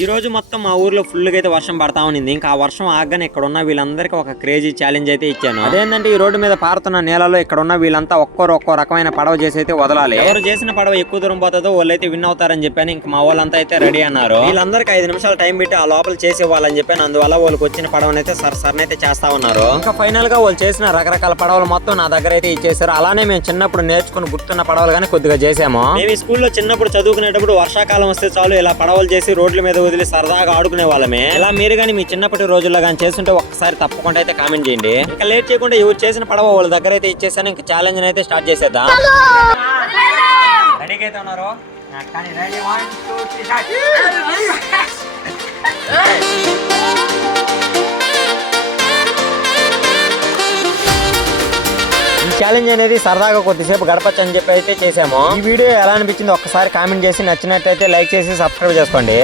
ఈ రోజు మొత్తం మా ఊర్లో ఫుల్గా అయితే వర్షం పడతా ఉన్నింది. ఇంకా ఆ వర్షం ఆగగానే ఇక్కడ ఉన్న వీళ్ళందరికీ ఒక క్రేజీ ఛాలెంజ్ అయితే ఇచ్చాను. అదేంటంటే ఈ రోడ్డు మీద పారుతున్న నేలలో ఇక్కడ ఉన్న వీళ్ళంతా ఒక్కొరు ఒక్కో రకమైన పడవ చేసి అయితే వదలాలి. ఎవరు చేసిన పడవ ఎక్కువ దూరం పోతుందో వాళ్ళైతే విన్ అవుతారని చెప్పాను. ఇంకా మా వాళ్ళంతా అయితే రెడీ అన్నారు. వీళ్ళందరికీ ఐదు నిమిషాలు టైం పెట్టి ఆ లోపల చేసేవాళ్ళని చెప్పాను. అందువల్ల వాళ్ళకి వచ్చిన పడవనైతే సర్ సర్నైతే చేస్తా ఉన్నారు. ఇంకా ఫైనల్గా వాళ్ళు చేసిన రకరకాల పడవలు మొత్తం నా దగ్గర అయితే ఇచ్చేసారు అలానే మేము చిన్నప్పుడు నేర్చుకుని గుర్తున్న పడవలు కానీ కొద్దిగా చేసాము మేము స్కూల్లో చిన్నప్పుడు చదువుకునేటప్పుడు వర్షాకాలం వస్తే చాలు ఇలా పడవలు చేసి రోడ్ల మీద వదిలి సరదాగా ఆడుకునే వాళ్ళమే. ఇలా మీరు కానీ మీ చిన్నప్పటి రోజుల్లో కానీ చేస్తుంటే ఒక్కసారి తప్పకుండా అయితే కామెంట్ చేయండి. ఇంకా లేట్ చేయకుండా ఎవరు చేసిన పడవ వాళ్ళ దగ్గర అయితే ఇచ్చేసాను. ఇంకా ఛాలెంజ్ అయితే స్టార్ట్ చేసేద్దాం. రెడీగా అయితే ఉన్నారు? కానీ ready one two three challenge అనేది సరదాగా కొద్దిసేపు గడపచ్చు అని చెప్పి అయితే చేసాము. ఈ వీడియో ఎలా అనిపించింది ఒక్కసారి కామెంట్ చేసి నచ్చినట్టయితే లైక్ చేసి సబ్స్క్రైబ్ చేసుకోండి.